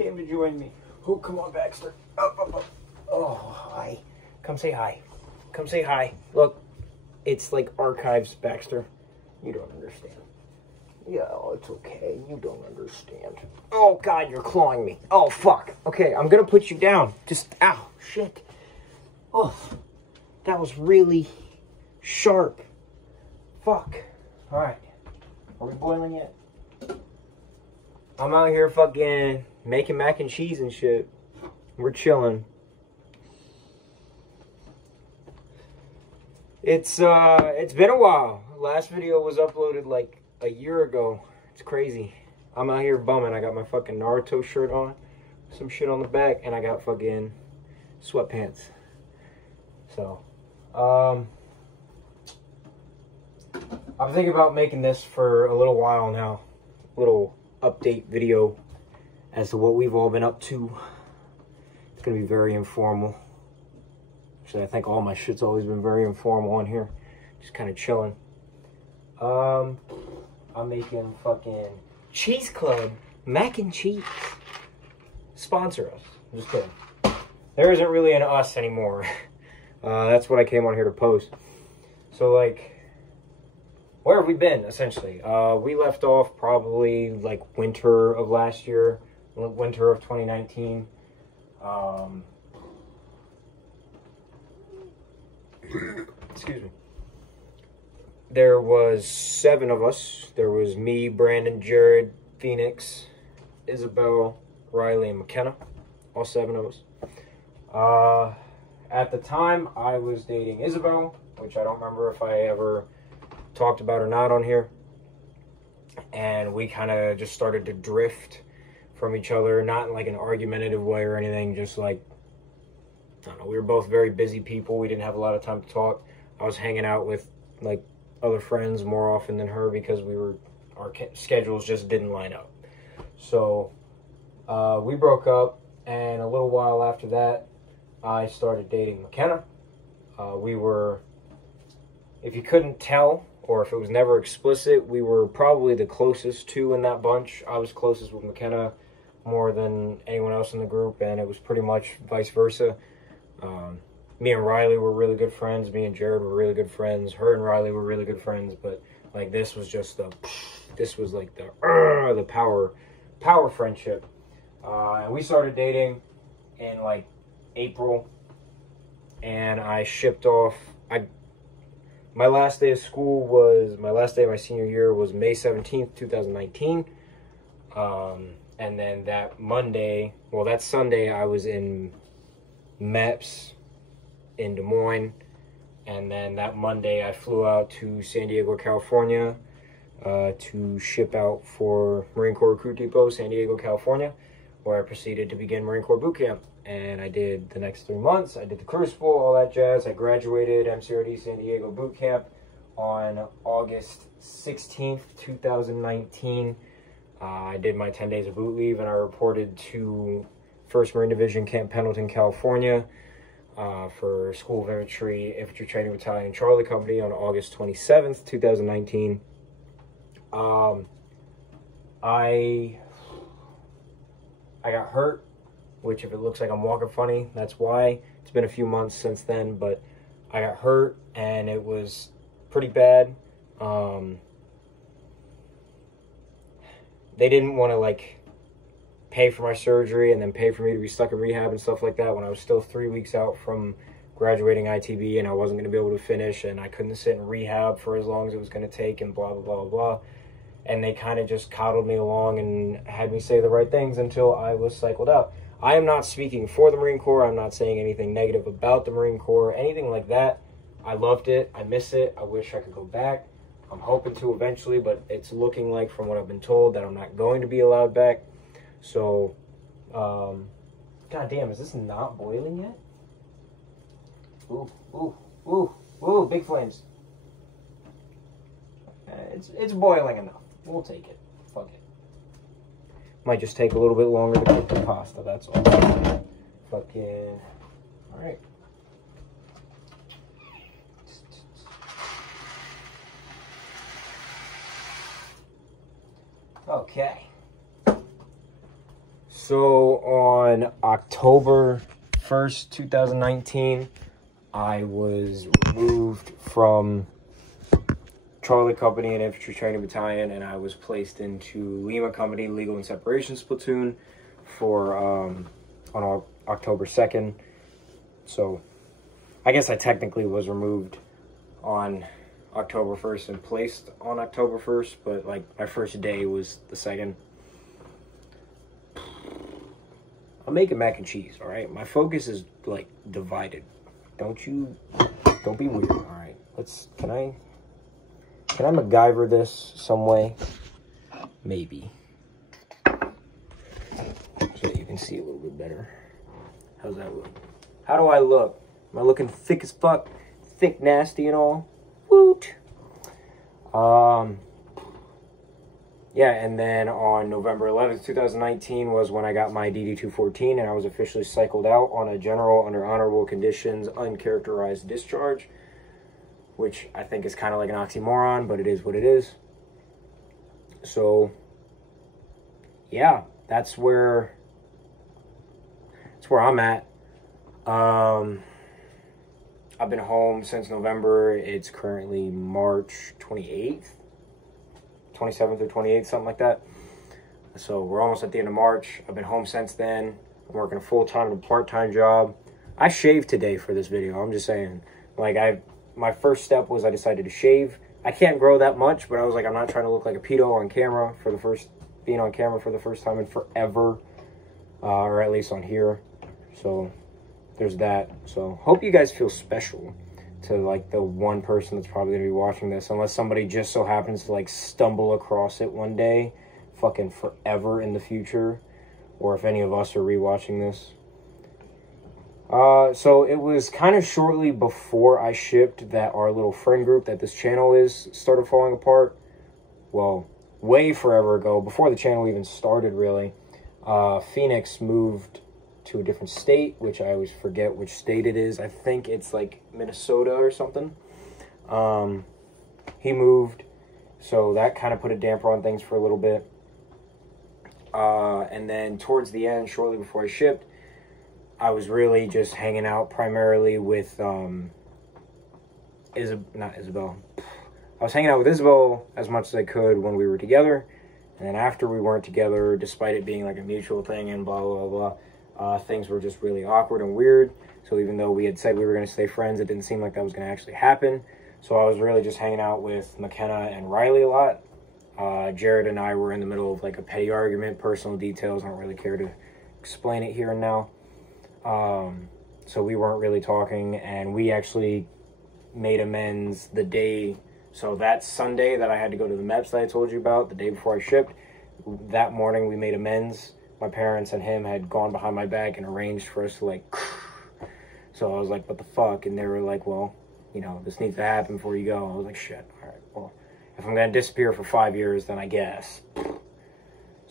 came to join me. Oh, come on, Baxter. Oh, hi. Come say hi. Come say hi. Look, it's like archives, Baxter. You don't understand. Yeah, it's okay. You don't understand. Oh, God, you're clawing me. Oh, fuck. Okay, I'm gonna put you down. Just, ow, shit. Oh, that was really sharp. Fuck. All right. Are we boiling yet? I'm out here fucking making mac and cheese and shit. We're chilling. It's been a while. Last video was uploaded like a year ago. It's crazy. I'm out here bumming. I got my fucking Naruto shirt on, some shit on the back, and I got fucking sweatpants. So, I'm thinking about making this for a little while now. Little update video as to what we've all been up to. It's gonna be very informal. Actually, I think all my shit's always been very informal on here. Just kind of chilling. I'm making fucking Cheese Club mac and cheese. Sponsor us. I'm just kidding. There isn't really an us anymore. That's what I came on here to post. So, like, where have we been, essentially? We left off probably, like, winter of last year. Winter of 2019. Excuse me. There was 7 of us. There was me, Brandon, Jared, Phoenix, Isabel, Riley, and McKenna. All 7 of us. At the time, I was dating Isabel, which I don't remember if I ever talked about or not on here. And we kind of just started to drift from each other, not in like an argumentative way or anything, just like, I don't know, we were both very busy people. We didn't have a lot of time to talk. I was hanging out with like other friends more often than her because our schedules just didn't line up. So we broke up, and a little while after that, I started dating McKenna. We were, if you couldn't tell, or if it was never explicit, we were probably the closest two in that bunch. I was closest with McKenna more than anyone else in the group, and it was pretty much vice versa. Me and Riley were really good friends. Me and Jared were really good friends. Her and Riley were really good friends, but like this was just like the power friendship. And we started dating in like April, and I shipped off. My last day of school was, my last day of my senior year was May 17th, 2019. And then that Monday, well, that Sunday, I was in MEPS in Des Moines. And then that Monday, I flew out to San Diego, California, to ship out for Marine Corps Recruit Depot, San Diego, California, where I proceeded to begin Marine Corps boot camp. And I did the next 3 months. I did the Crucible, all that jazz. I graduated MCRD San Diego boot camp on August 16th, 2019. I did my 10 days of boot leave, and I reported to 1st Marine Division, Camp Pendleton, California, for School of Infantry Training Battalion, Charlie Company on August 27th, 2019. I got hurt, which if it looks like I'm walking funny, that's why. It's been a few months since then, but I got hurt, and it was pretty bad. They didn't want to, like, pay for my surgery and then pay for me to be stuck in rehab and stuff like that when I was still 3 weeks out from graduating ITB, and I wasn't going to be able to finish, and I couldn't sit in rehab for as long as it was going to take, and blah, blah, blah, blah. And they kind of just coddled me along and had me say the right things until I was cycled out. I am not speaking for the Marine Corps. I'm not saying anything negative about the Marine Corps, anything like that. I loved it. I miss it. I wish I could go back. I'm hoping to eventually, but it's looking like, from what I've been told, that I'm not going to be allowed back. So, God damn, is this not boiling yet? Ooh, ooh, ooh, ooh, big flames. It's boiling enough. We'll take it. Fuck it. Might just take a little bit longer to cook the pasta, that's all. Fucking, alright. Okay. So on October 1st, 2019, I was removed from Charlie Company and Infantry Training Battalion, and I was placed into Lima Company Legal and Separations Platoon for on October 2nd. So I guess I technically was removed on October 1st and placed on October 1st, but like my first day was the 2nd. I'm making mac and cheese, all right? My focus is like divided. Don't be weird, all right? Can I MacGyver this some way? Maybe. So that you can see a little bit better. How's that look? How do I look? Am I looking thick as fuck? Thick, nasty, and all? Woot! Yeah, and then on November 11th, 2019 was when I got my DD-214, and I was officially cycled out on a general under honorable conditions, uncharacterized discharge, which I think is kind of like an oxymoron, but it is what it is. So, yeah, that's where I'm at. I've been home since November. It's currently March 28th, 27th or 28th, something like that. So we're almost at the end of March. I've been home since then. I'm working a full-time and part-time job. I shaved today for this video. I'm just saying. Like, my first step was I decided to shave. I can't grow that much, but I was like, I'm not trying to look like a pedo on camera being on camera for the first time in forever, or at least on here. So there's that. So hope you guys feel special to like the one person that's probably gonna be watching this, unless somebody just so happens to like stumble across it one day, fucking forever in the future, or if any of us are rewatching this. So it was kind of shortly before I shipped that our little friend group that this channel is started falling apart. Well, way forever ago, before the channel even started, really. Phoenix moved to a different state, which I always forget which state it is. I think it's like Minnesota or something. He moved, so that kind of put a damper on things for a little bit. And then towards the end, shortly before I shipped, I was really just hanging out primarily with not Isabel. I was hanging out with Isabel as much as I could when we were together, and then after we weren't together, despite it being like a mutual thing and blah blah blah, things were just really awkward and weird. So even though we had said we were going to stay friends, it didn't seem like that was going to actually happen. So I was really just hanging out with McKenna and Riley a lot. Jared and I were in the middle of like a petty argument, personal details. I don't really care to explain it here and now. So we weren't really talking, and we actually made amends the day. So that Sunday that I had to go to the MEPS that I told you about, the day before I shipped, that morning we made amends. My parents and him had gone behind my back and arranged for us to like, so I was like, what the fuck? And they were like, well, you know, this needs to happen before you go. I was like, shit, all right, well, if I'm going to disappear for 5 years, then I guess.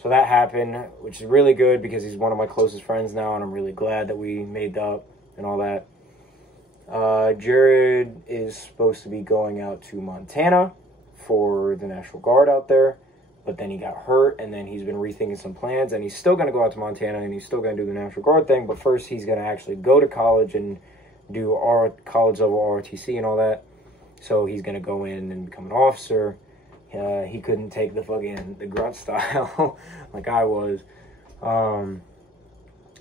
So that happened, which is really good because he's one of my closest friends now, and I'm really glad that we made up and all that. Jared is supposed to be going out to Montana for the National Guard out there, but then he got hurt, and then he's been rethinking some plans, and he's still going to go out to Montana, and he's still going to do the National Guard thing, but first he's going to actually go to college and do college level ROTC and all that. So he's going to go in and become an officer. He couldn't take the grunt style like I was.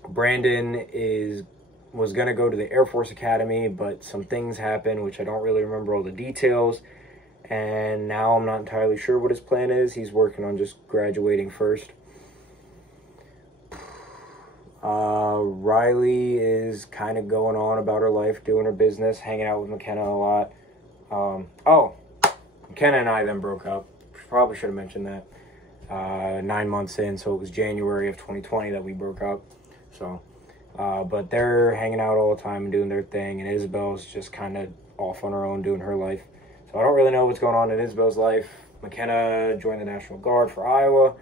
Brandon was going to go to the Air Force Academy, but some things happened, which I don't really remember all the details. And now I'm not entirely sure what his plan is. He's working on just graduating first. Riley is kind of going on about her life, doing her business, hanging out with McKenna a lot. McKenna and I then broke up. Probably should have mentioned that. 9 months in, so it was January of 2020 that we broke up. So, but they're hanging out all the time and doing their thing, and Isabel's just kind of off on her own doing her life. So I don't really know what's going on in Isabel's life. McKenna joined the National Guard for Iowa,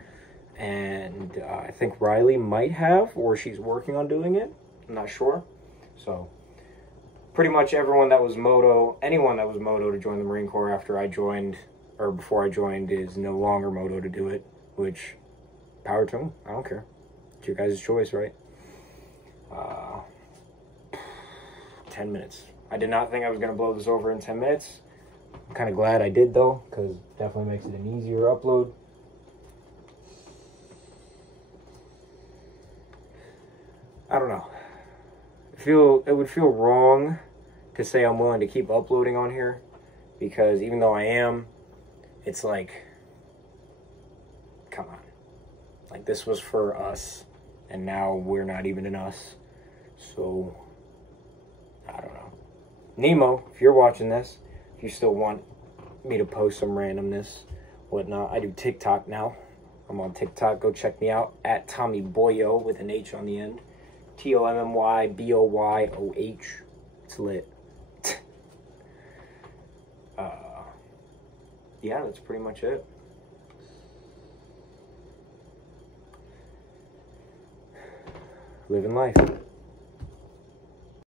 and I think Riley might have, or she's working on doing it. I'm not sure. So pretty much anyone that was moto to join the Marine Corps after I joined, or before I joined, is no longer moto to do it, which, power to them, I don't care. It's your guys' choice, right? 10 minutes. I did not think I was going to blow this over in 10 minutes. I'm kind of glad I did, though, because it definitely makes it an easier upload. I don't know. It would feel wrong to say I'm willing to keep uploading on here, because even though I am, it's like, come on. Like, this was for us, and now we're not even in us. So, I don't know. Nemo, if you're watching this, if you still want me to post some randomness, whatnot, I do TikTok now. I'm on TikTok. Go check me out at Tommy Boyo with an H on the end. TOMMYBOYOH. It's lit. Yeah, that's pretty much it. Living life.